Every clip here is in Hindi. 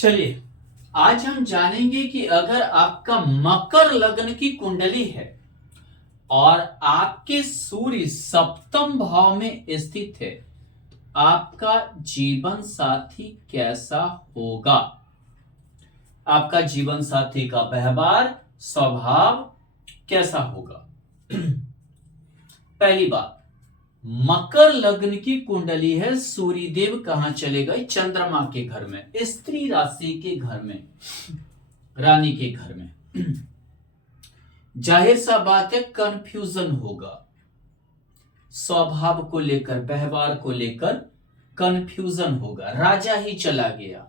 चलिए, आज हम जानेंगे कि अगर आपका मकर लग्न की कुंडली है और आपके सूर्य सप्तम भाव में स्थित है, आपका जीवन साथी कैसा होगा। आपका जीवन साथी का व्यवहार, स्वभाव कैसा होगा। पहली बात, मकर लग्न की कुंडली है, सूर्यदेव कहां चले गए? चंद्रमा के घर में, स्त्री राशि के घर में, रानी के घर में। जाहिर सा बात है कंफ्यूजन होगा, स्वभाव को लेकर, व्यवहार को लेकर कंफ्यूजन होगा। राजा ही चला गया,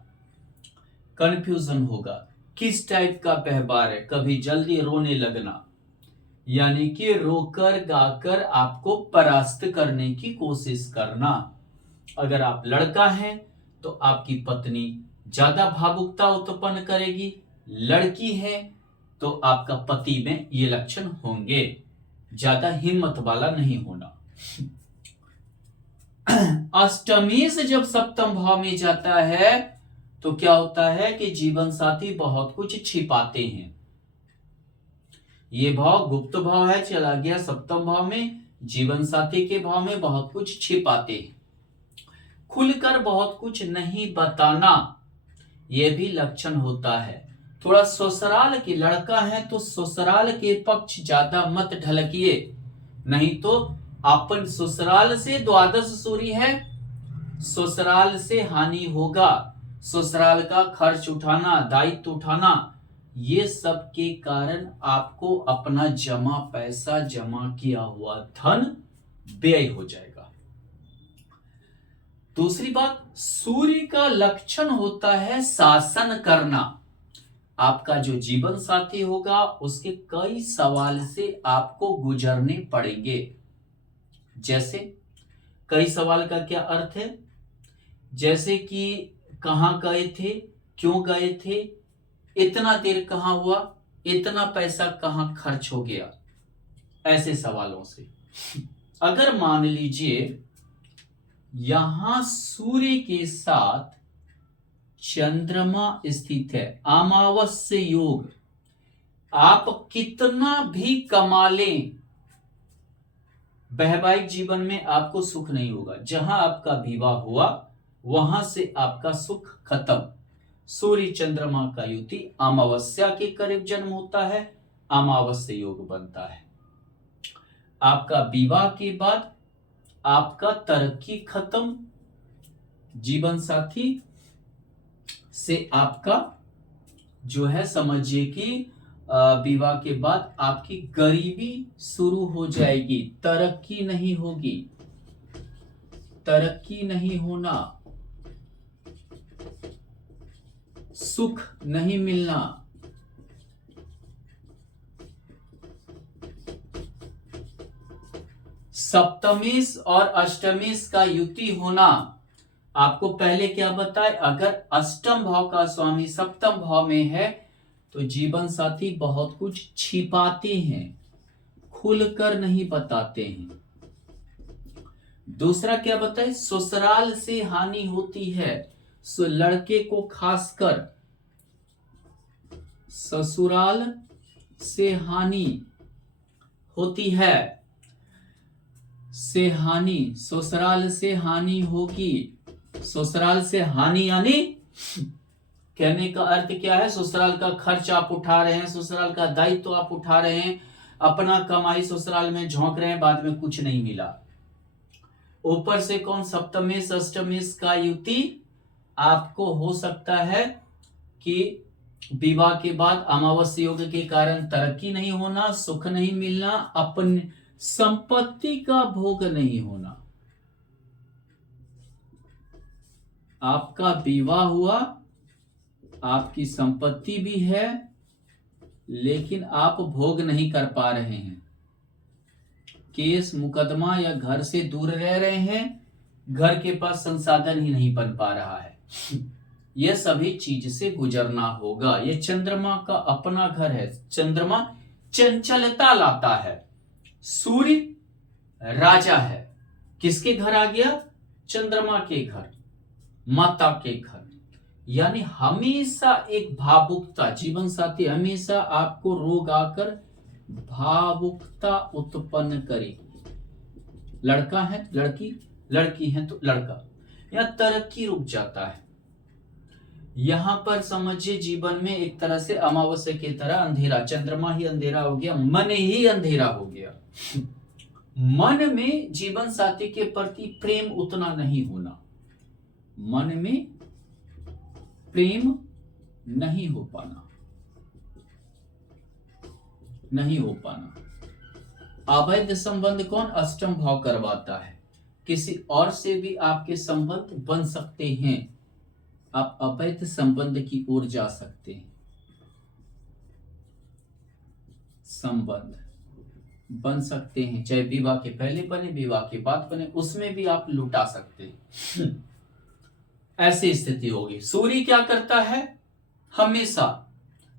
कंफ्यूजन होगा। किस टाइप का व्यवहार है? कभी जल्दी रोने लगना, यानी कि रोकर गाकर आपको परास्त करने की कोशिश करना। अगर आप लड़का हैं तो आपकी पत्नी ज्यादा भावुकता उत्पन्न करेगी, लड़की है तो आपका पति में ये लक्षण होंगे। ज्यादा हिम्मत वाला नहीं होना। अष्टमी से जब सप्तम भाव में जाता है तो क्या होता है कि जीवन साथी बहुत कुछ छिपाते हैं। ये भाव गुप्त भाव है, चला गया सप्तम भाव में, जीवन साथी के भाव में बहुत कुछ छिपाते हैं। खुलकर बहुत कुछ नहीं बताना, यह भी लक्षण होता है। थोड़ा ससुराल के लड़का है तो ससुराल के पक्ष ज्यादा मत ढलकिए, नहीं तो अपन ससुराल से द्वादश सूर्य है, ससुराल से हानि होगा। ससुराल का खर्च उठाना, दायित्व उठाना, ये सब के कारण आपको अपना जमा पैसा, जमा किया हुआ धन व्यय हो जाएगा। दूसरी बात, सूर्य का लक्षण होता है शासन करना। आपका जो जीवन साथी होगा उसके कई सवाल से आपको गुजरने पड़ेंगे। जैसे, कई सवाल का क्या अर्थ है? जैसे कि कहां गए थे, क्यों गए थे, इतना देर कहां हुआ, इतना पैसा कहां खर्च हो गया, ऐसे सवालों से। अगर मान लीजिए यहां सूर्य के साथ चंद्रमा स्थित है, अमावस्या योग, आप कितना भी कमा लें, वैवाहिक जीवन में आपको सुख नहीं होगा। जहां आपका विवाह हुआ वहां से आपका सुख खत्म। सूर्य चंद्रमा का युति अमावस्या के करीब जन्म होता है, अमावस्या योग बनता है। आपका विवाह के बाद आपका तरक्की खत्म, जीवन साथी से आपका जो है, समझिए कि विवाह के बाद आपकी गरीबी शुरू हो जाएगी, तरक्की नहीं होगी, तरक्की नहीं होना, सुख नहीं मिलना। सप्तमेश और अष्टमेश का युति होना, आपको पहले क्या बताए, अगर अष्टम भाव का स्वामी सप्तम भाव में है तो जीवन साथी बहुत कुछ छिपाते हैं, खुलकर नहीं बताते हैं। दूसरा क्या बताए, ससुराल से हानि होती है। सो लड़के को खासकर ससुराल से हानि होती है, से हानि, ससुराल से हानि होगी। ससुराल से हानि यानी कहने का अर्थ क्या है, ससुराल का खर्च आप उठा रहे हैं, ससुराल का दायित्व तो आप उठा रहे हैं, अपना कमाई ससुराल में झोंक रहे हैं, बाद में कुछ नहीं मिला। ऊपर से कौन, सप्तमेश अष्टमेश का युति आपको हो सकता है कि विवाह के बाद अमावस्या योग के कारण तरक्की नहीं होना, सुख नहीं मिलना, अपनी संपत्ति का भोग नहीं होना। आपका विवाह हुआ, आपकी संपत्ति भी है, लेकिन आप भोग नहीं कर पा रहे हैं, केस मुकदमा या घर से दूर रह रहे हैं, घर के पास संसाधन ही नहीं बन पा रहा है। यह सभी चीज से गुजरना होगा। यह चंद्रमा का अपना घर है। चंद्रमा चंचलता लाता है। सूर्य राजा है, किसके घर आ गया? चंद्रमा के घर, माता के घर। यानी हमेशा एक भावुकता, जीवन साथी हमेशा आपको रोग आकर भावुकता उत्पन्न करेगी। लड़का है लड़की, लड़की है तो लड़का, या तरक्की रुक जाता है। यहां पर समझिए जीवन में एक तरह से अमावस्या की तरह अंधेरा, चंद्रमा ही अंधेरा हो गया, मन ही अंधेरा हो गया। मन में जीवन साथी के प्रति प्रेम उतना नहीं होना, मन में प्रेम नहीं हो पाना, नहीं हो पाना। अवैध संबंध कौन अष्टम भाव करवाता है। किसी और से भी आपके संबंध बन सकते हैं, आप अवैध संबंध की ओर जा सकते हैं। संबंध बन सकते हैं, चाहे विवाह के पहले बने, विवाह के बाद बने, उसमें भी आप लुटा सकते हैं। ऐसी स्थिति होगी। सूर्य क्या करता है, हमेशा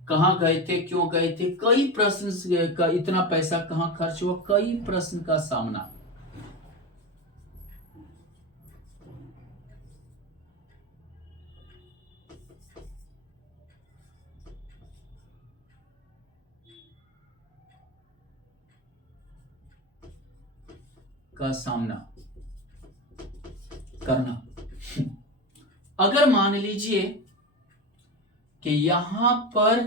कहां गए थे, क्यों गए थे, कई प्रश्न का, इतना पैसा कहां खर्च हुआ, कई प्रश्न का सामना। का सामना करना। अगर मान लीजिए कि यहां पर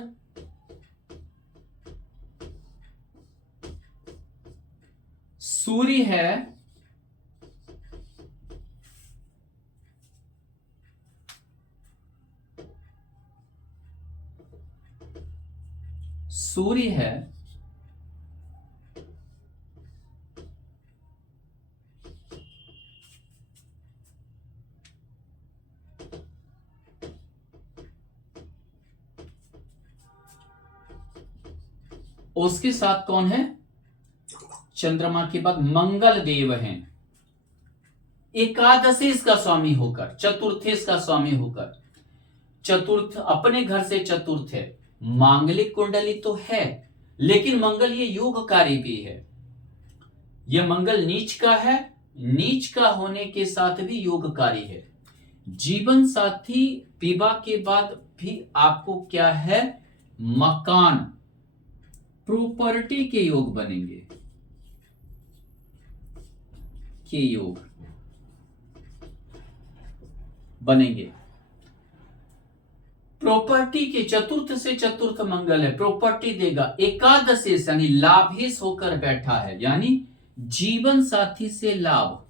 सूर्य है, सूर्य है, उसके साथ कौन है, चंद्रमा के बाद मंगल देव हैं। एकादशेश का स्वामी होकर, चतुर्थेश का स्वामी होकर, चतुर्थ अपने घर से चतुर्थ है। मांगलिक कुंडली तो है, लेकिन मंगल ये योगकारी भी है। यह मंगल नीच का है, नीच का होने के साथ भी योगकारी है। जीवन साथी विवाह के बाद भी आपको क्या है, मकान, प्रॉपर्टी के योग बनेंगे, के योग बनेंगे। प्रॉपर्टी के चतुर्थ से चतुर्थ मंगल है, प्रॉपर्टी देगा। एकादशेश यानी लाभेश होकर बैठा है, यानी जीवन साथी से लाभ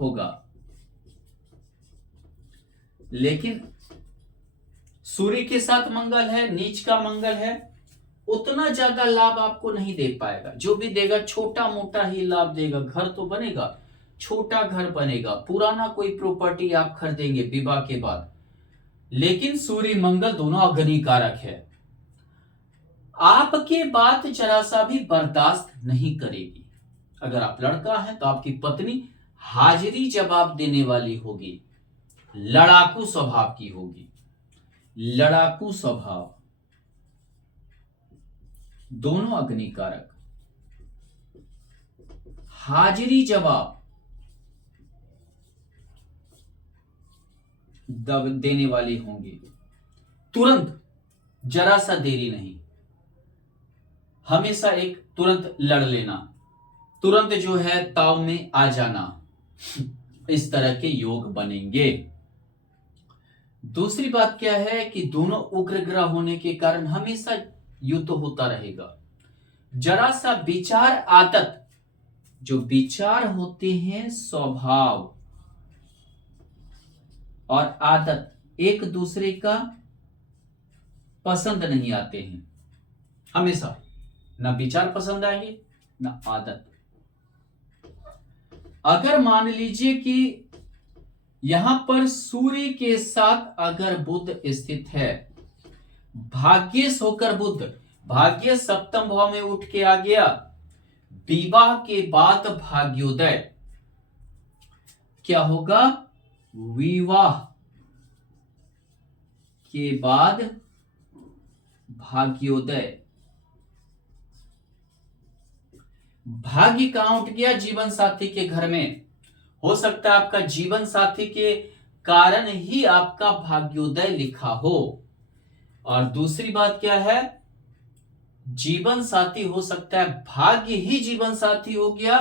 होगा। लेकिन सूर्य के साथ मंगल है, नीच का मंगल है, उतना ज्यादा लाभ आपको नहीं दे पाएगा। जो भी देगा छोटा मोटा ही लाभ देगा। घर तो बनेगा, छोटा घर बनेगा, पुराना कोई प्रॉपर्टी आप खरीदेंगे विवाह के बाद। लेकिन सूर्य मंगल दोनों अग्नि कारक है, आपके बात जरा सा भी बर्दाश्त नहीं करेगी। अगर आप लड़का है तो आपकी पत्नी हाजिरी जवाब देने वाली होगी, लड़ाकू स्वभाव की होगी, लड़ाकू स्वभाव, दोनों अग्नि कारक, हाजिरी जवाब देने वाली होंगी, तुरंत, जरा सा देरी नहीं, हमेशा एक तुरंत लड़ लेना, तुरंत जो है ताव में आ जाना, इस तरह के योग बनेंगे। दूसरी बात क्या है कि दोनों उग्र ग्रह होने के कारण हमेशा युद्ध होता रहेगा। जरा सा विचार, आदत, जो विचार होते हैं, स्वभाव और आदत एक दूसरे का पसंद नहीं आते हैं। हमेशा ना विचार पसंद आएंगे ना आदत। अगर मान लीजिए कि यहां पर सूर्य के साथ अगर बुध स्थित है, भाग्येश होकर बुध, भाग्य सप्तम भाव में उठ के आ गया, विवाह के बाद भाग्योदय, क्या होगा, विवाह के बाद भाग्योदय। भाग्य कहां उठ गया, जीवन साथी के घर में। हो सकता है आपका जीवन साथी के कारण ही आपका भाग्योदय लिखा हो। और दूसरी बात क्या है, जीवन साथी हो सकता है भाग्य ही जीवन साथी हो गया।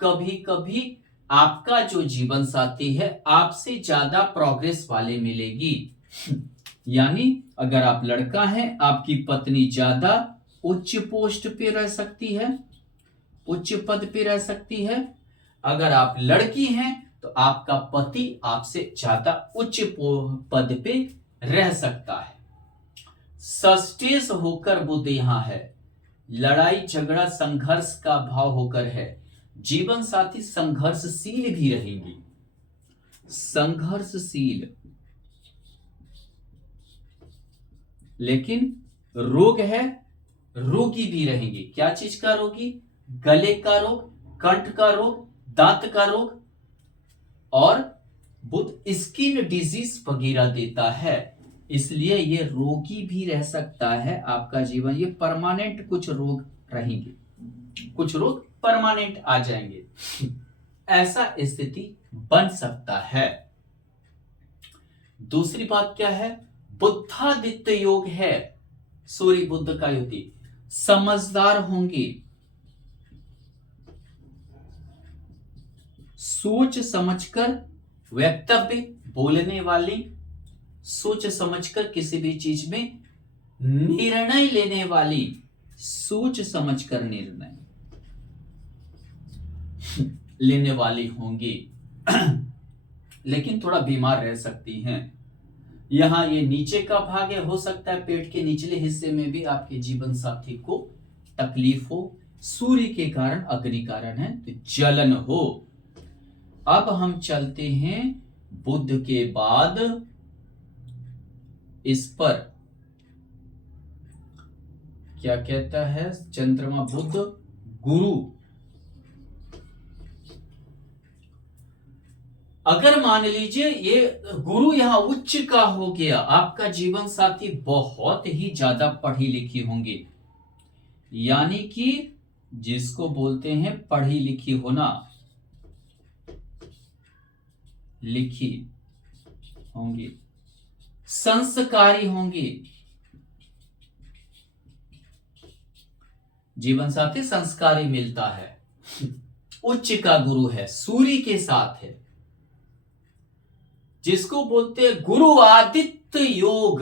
कभी कभी आपका जो जीवन साथी है आपसे ज्यादा प्रोग्रेस वाले मिलेगी। यानी अगर आप लड़का हैं, आपकी पत्नी ज्यादा उच्च पोस्ट पे रह सकती है, उच्च पद पे रह सकती है। अगर आप लड़की हैं तो आपका पति आपसे ज्यादा उच्च पद पे रह सकता है। सस्टेस होकर बुद्ध यहां है, लड़ाई झगड़ा संघर्ष का भाव होकर है। जीवन साथी संघर्षशील भी रहेंगी, संघर्षशील, लेकिन रोग है, रोगी भी रहेंगे। क्या चीज का रोगी? गले का रोग, कंठ का रोग, दांत का रोग, और बुध स्किन डिजीज वगैरह देता है, इसलिए ये रोगी भी रह सकता है आपका जीवन। ये परमानेंट कुछ रोग रहेंगे, कुछ रोग परमानेंट आ जाएंगे, ऐसा स्थिति बन सकता है। दूसरी बात क्या है, बुद्धादित्य योग है, सूर्य बुद्ध का युति, समझदार होंगे, सोच समझकर वक्तव्य बोलने वाली, सोच समझकर किसी भी चीज में निर्णय लेने वाली, सोच समझकर निर्णय लेने वाली होंगी। लेकिन थोड़ा बीमार रह सकती हैं। यहां ये नीचे का भाग है, हो सकता है पेट के निचले हिस्से में भी आपके जीवन साथी को तकलीफ हो। सूर्य के कारण अग्नि कारण है तो जलन हो। अब हम चलते हैं बुध के बाद इस पर क्या कहता है, चंद्रमा बुध गुरु। अगर मान लीजिए ये गुरु यहां उच्च का हो गया, आपका जीवन साथी बहुत ही ज्यादा पढ़ी लिखी होंगी, यानी कि जिसको बोलते हैं पढ़ी लिखी होना, लिखी होंगी, संस्कारी होंगी। जीवन साथी संस्कारी मिलता है, उच्च का गुरु है, सूर्य के साथ है, जिसको बोलते हैं गुरु आदित्य योग।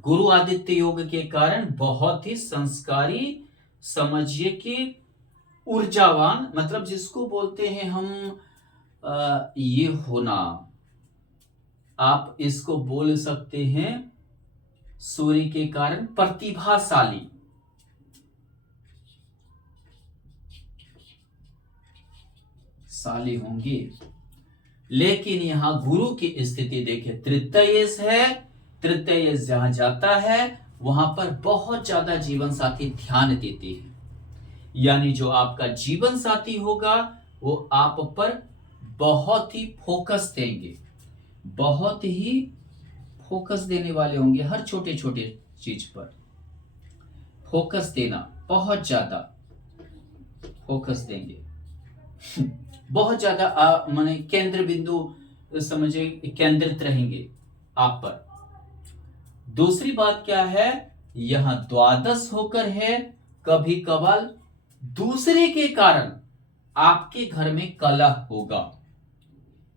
गुरु आदित्य योग के कारण बहुत ही संस्कारी, समझिए कि ऊर्जावान, मतलब जिसको बोलते हैं हम ये होना, आप इसको बोल सकते हैं सूर्य के कारण प्रतिभाशाली, साली होंगे। लेकिन यहां गुरु की स्थिति देखिए, तृतीयेश है, तृतीयेश जहां जाता है वहां पर बहुत ज्यादा जीवन साथी ध्यान देते हैं, यानी जो आपका जीवन साथी होगा वो आप पर बहुत ही फोकस देंगे, बहुत ही फोकस देने वाले होंगे, हर छोटे छोटे चीज पर फोकस देना, बहुत ज्यादा फोकस देंगे, बहुत ज्यादा माने केंद्र बिंदु समझे, केंद्रित रहेंगे आप पर। दूसरी बात क्या है, यहां द्वादश होकर है, कभी कभार दूसरे के कारण आपके घर में कलह होगा।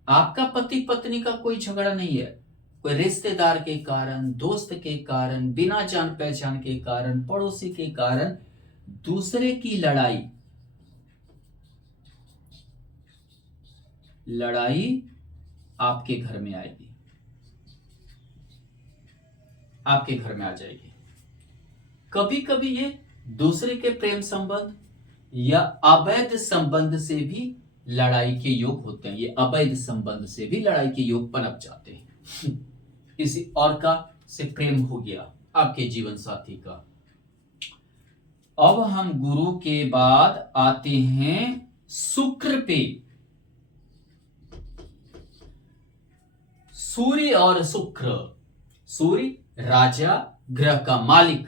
आपका पति पत्नी का कोई झगड़ा नहीं है, कोई रिश्तेदार के कारण, दोस्त के कारण, बिना जान पहचान के कारण, पड़ोसी के कारण दूसरे की लड़ाई आपके घर में आएगी, आपके घर में आ जाएगी। कभी कभी ये दूसरे के प्रेम संबंध या अवैध संबंध से भी लड़ाई के योग होते हैं, ये अवैध संबंध से भी लड़ाई के योग पनप जाते हैं। किसी और का से प्रेम हो गया आपके जीवन साथी का। अब हम गुरु के बाद आते हैं शुक्र पे। सूर्य और शुक्र, सूर्य राजा, ग्रह का मालिक,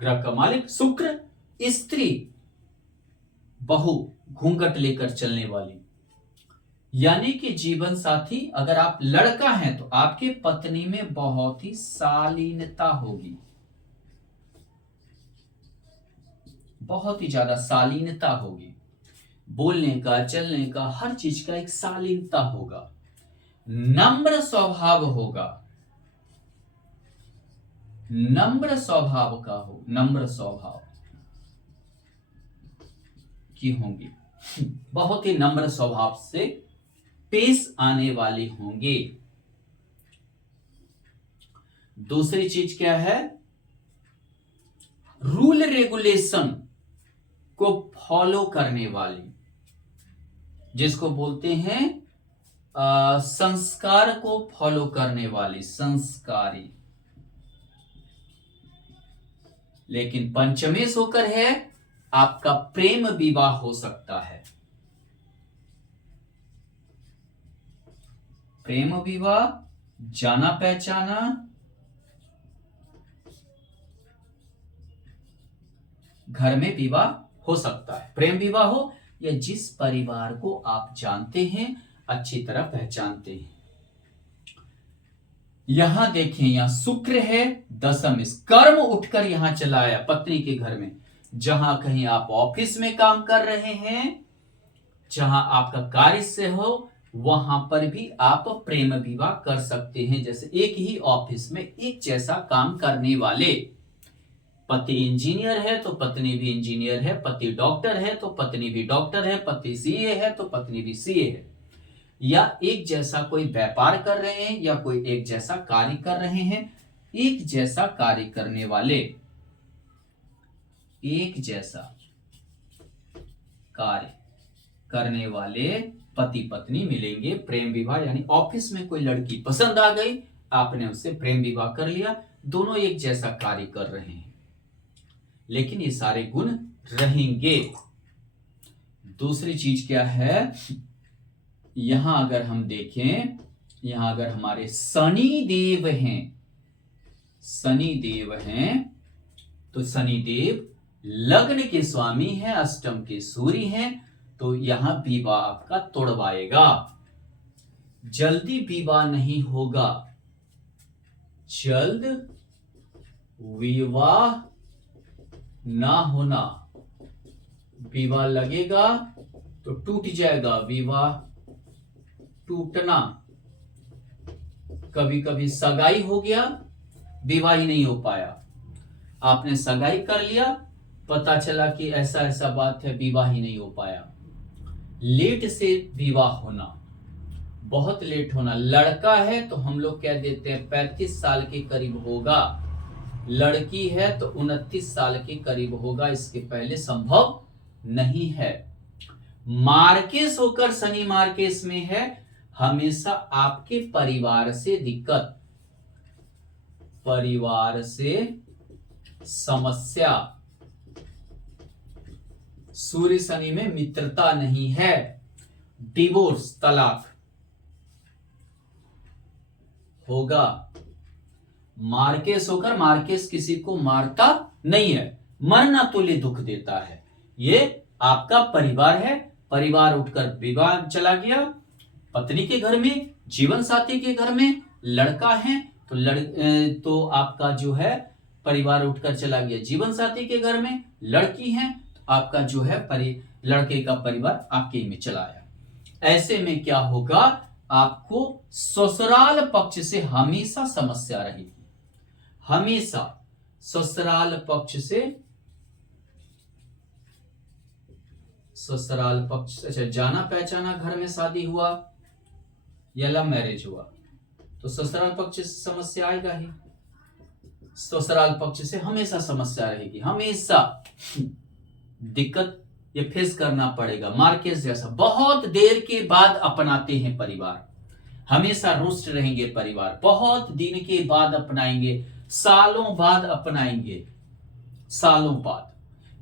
ग्रह का मालिक शुक्र, स्त्री, बहू, घूंघट लेकर चलने वाली, यानी कि जीवन साथी, अगर आप लड़का हैं तो आपके पत्नी में बहुत ही शालीनता होगी, बहुत ही ज्यादा शालीनता होगी, बोलने का, चलने का, हर चीज का एक शालीनता होगा, नम्र स्वभाव होगा, नम्र स्वभाव का हो, नम्र स्वभाव की होंगी, बहुत ही नम्र स्वभाव से पेश आने वाले होंगे। दूसरी चीज क्या है? रूल रेगुलेशन को फॉलो करने वाली, जिसको बोलते हैं संस्कार को फॉलो करने वाली, संस्कारी। लेकिन पंचमेश होकर है आपका प्रेम विवाह हो सकता है, प्रेम विवाह, जाना पहचाना, घर में विवाह हो सकता है, प्रेम विवाह हो या जिस परिवार को आप जानते हैं, अच्छी तरह पहचानते हैं। यहां देखें, यहां शुक्र है, दशम कर्म उठकर यहां चला आया पत्नी के घर में। जहां कहीं आप ऑफिस में काम कर रहे हैं, जहां आपका कार्य से हो, वहां पर भी आप प्रेम विवाह कर सकते हैं। जैसे एक ही ऑफिस में एक जैसा काम करने वाले, पति इंजीनियर है तो पत्नी भी इंजीनियर है, पति डॉक्टर है तो पत्नी भी डॉक्टर है, पति सीए है तो पत्नी भी सीए है, या एक जैसा कोई व्यापार कर रहे हैं या कोई एक जैसा कार्य कर रहे हैं, एक जैसा कार्य करने वाले, एक जैसा कार्य करने वाले पति पत्नी मिलेंगे। प्रेम विवाह यानी ऑफिस में कोई लड़की पसंद आ गई, आपने उससे प्रेम विवाह कर लिया, दोनों एक जैसा कार्य कर रहे हैं, लेकिन ये सारे गुण रहेंगे। दूसरी चीज क्या है? यहां अगर हम देखें, यहां अगर हमारे शनि देव हैं, शनि देव हैं, तो शनि देव लग्न के स्वामी हैं, अष्टम के सूर्य हैं, तो यहां विवाह आपका तोड़वाएगा, जल्दी विवाह नहीं होगा, जल्द विवाह ना होना, विवाह लगेगा तो टूट जाएगा, विवाह टूटना, कभी कभी सगाई हो गया, विवाह ही नहीं हो पाया, आपने सगाई कर लिया, पता चला कि ऐसा ऐसा बात है, विवाह ही नहीं हो पाया। लेट से विवाह होना, बहुत लेट होना, लड़का है तो हम लोग कह देते हैं 35 साल के करीब होगा, लड़की है तो 29 साल के करीब होगा, इसके पहले संभव नहीं है। मार्केस होकर शनि मार्केस में है, हमेशा आपके परिवार से दिक्कत, परिवार से समस्या, सूर्य शनि में मित्रता नहीं है, डिवोर्स, तलाक होगा। मार्केस होकर, मार्केस किसी को मारता नहीं है, मरना तुल्य दुख देता है। ये आपका परिवार है, परिवार उठकर विवाह चला गया, पत्नी के घर में, जीवन साथी के घर में लड़का है तो आपका जो है परिवार उठकर चला गया जीवन साथी के घर में, लड़की है तो आपका जो है लड़के का परिवार आपके में चला आया। ऐसे में क्या होगा? आपको ससुराल पक्ष से हमेशा समस्या रहेगी, हमेशा ससुराल पक्ष से, ससुराल पक्ष से, अच्छा जाना पहचाना घर में शादी हुआ या लव मैरिज हुआ तो ससुराल पक्ष से समस्या आएगा ही, ससुराल पक्ष से हमेशा समस्या रहेगी, हमेशा दिक्कत ये फेस करना पड़ेगा। मार्केस जैसा बहुत देर के बाद अपनाते हैं परिवार, हमेशा रुष्ट रहेंगे परिवार, बहुत दिन के बाद अपनाएंगे, सालों बाद अपनाएंगे, सालों बाद।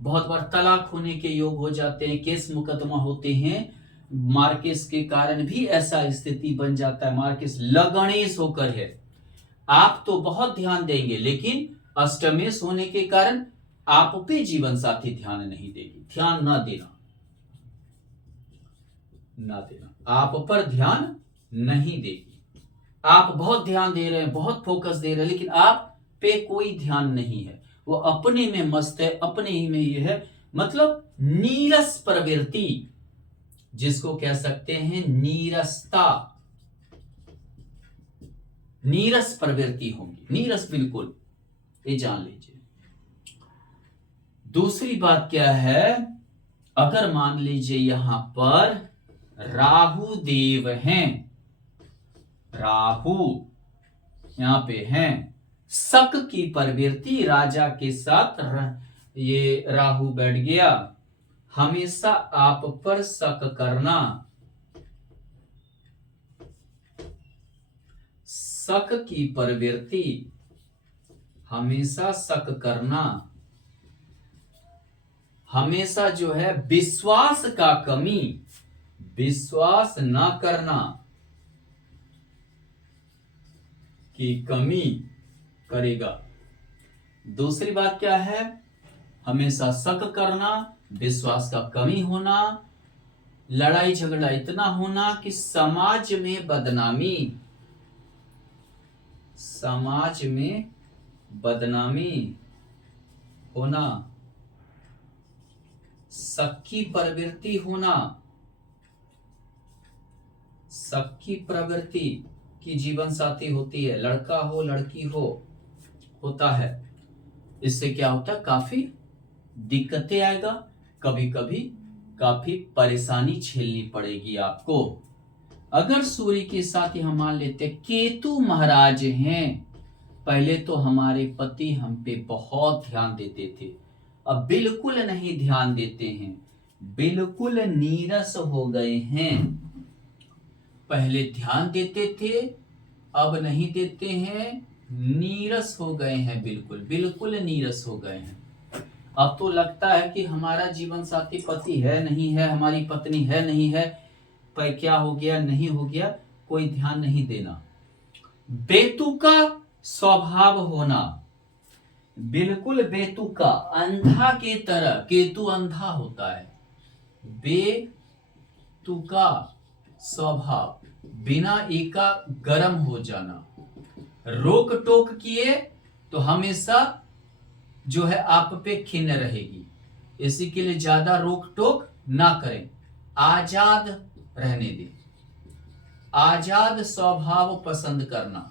बहुत बार तलाक होने के योग हो जाते हैं, केस मुकदमा होते हैं, मार्केस के कारण भी ऐसा स्थिति बन जाता है। मार्केस लगणेश होकर है, आप तो बहुत ध्यान देंगे, लेकिन अष्टमेश होने के कारण आप पे जीवन साथी ध्यान नहीं देगी, ध्यान ना देना, ना देना। आप पर ध्यान नहीं देगी। आप बहुत ध्यान दे रहे हैं, बहुत फोकस दे रहे हैं, लेकिन आप पे कोई ध्यान नहीं है, वो अपने में मस्त है, अपने ही में ये है। मतलब नीरस प्रवृत्ति, जिसको कह सकते हैं नीरसता, नीरस प्रवृत्ति होगी, नीरस बिल्कुल, ये जान लीजिए। दूसरी बात क्या है, अगर मान लीजिए यहां पर राहु देव हैं, राहु यहां पे हैं, शक की प्रवृत्ति, राजा के साथ ये राहु बैठ गया, हमेशा आप पर शक करना, शक की प्रवृत्ति, हमेशा शक करना, हमेशा जो है विश्वास का कमी, विश्वास ना करना की कमी करेगा। दूसरी बात क्या है, हमेशा शक करना, विश्वास का कमी होना, लड़ाई झगड़ा इतना होना कि समाज में बदनामी, समाज में बदनामी होना, शक की प्रवृत्ति होना, शक की प्रवृत्ति की जीवन साथी होती है, लड़का हो लड़की हो, होता है। इससे क्या होता है, काफी दिक्कतें आएगा, कभी कभी काफी परेशानी झेलनी पड़ेगी आपको। अगर सूर्य के साथ हम मान लेते केतु महाराज हैं, पहले तो हमारे पति हम पे बहुत ध्यान देते थे, अब बिल्कुल नहीं ध्यान देते हैं, बिल्कुल नीरस हो गए हैं। पहले ध्यान देते थे, अब नहीं देते हैं, नीरस हो गए हैं, बिल्कुल बिल्कुल नीरस हो गए हैं। अब तो लगता है कि हमारा जीवन साथी पति है नहीं है, हमारी पत्नी है नहीं है, पर क्या हो गया नहीं हो गया, कोई ध्यान नहीं देना। बेतुका स्वभाव होना, बिल्कुल बेतुका, अंधा के तरह, केतु अंधा होता है, बेतुका स्वभाव, बिना एका गरम हो जाना, रोक टोक किए तो हमेशा जो है आप पे खिन्न रहेगी, इसी के लिए ज्यादा रोक टोक ना करें, आजाद रहने दें। आजाद स्वभाव पसंद करना,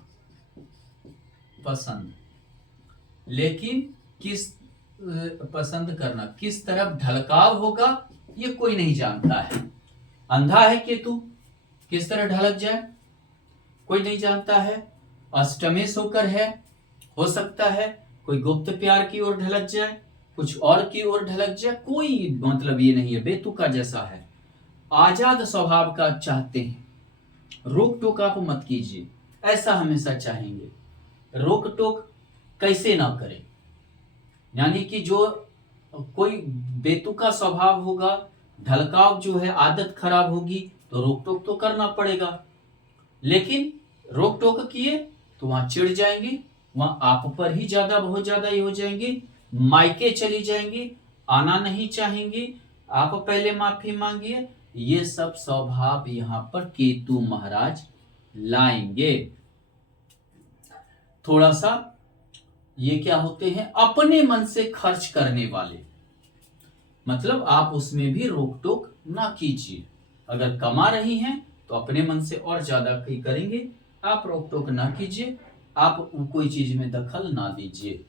पसंद, लेकिन किस पसंद करना, किस तरफ ढलकाव होगा ये कोई नहीं जानता है। अंधा है केतु, किस तरह ढलक जाए कोई नहीं जानता है। अष्टमेश होकर है, हो सकता है कोई गुप्त प्यार की ओर ढलक जाए, कुछ और की ओर ढलक जाए, कोई मतलब ये नहीं है, बेतुका जैसा है। आजाद स्वभाव का चाहते हैं, रोक टोक आप मत कीजिए, ऐसा हमेशा चाहेंगे। रोक टोक कैसे ना करें, यानी कि जो कोई बेतुका स्वभाव होगा, ढलकाव जो है, आदत खराब होगी तो रोक टोक तो करना पड़ेगा, लेकिन रोक टोक किए तो वहां चिढ़ जाएंगे, वहां आप पर ही ज्यादा बहुत ज्यादा ये हो जाएंगे, मायके चली जाएंगी, आना नहीं चाहेंगी, आप पहले माफी मांगिए। ये सब स्वभाव यहां पर केतु महाराज लाएंगे। थोड़ा सा ये क्या होते हैं, अपने मन से खर्च करने वाले, मतलब आप उसमें भी रोक टोक ना कीजिए। अगर कमा रही हैं तो अपने मन से और ज्यादा करेंगे, आप रोक टोक ना कीजिए, आप कोई चीज में दखल ना दीजिए।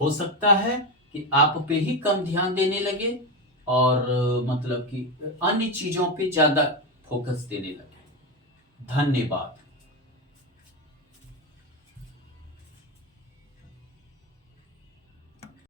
हो सकता है कि आप पे ही कम ध्यान देने लगे और मतलब कि अन्य चीजों पे ज्यादा फोकस देने लगे। धन्यवाद।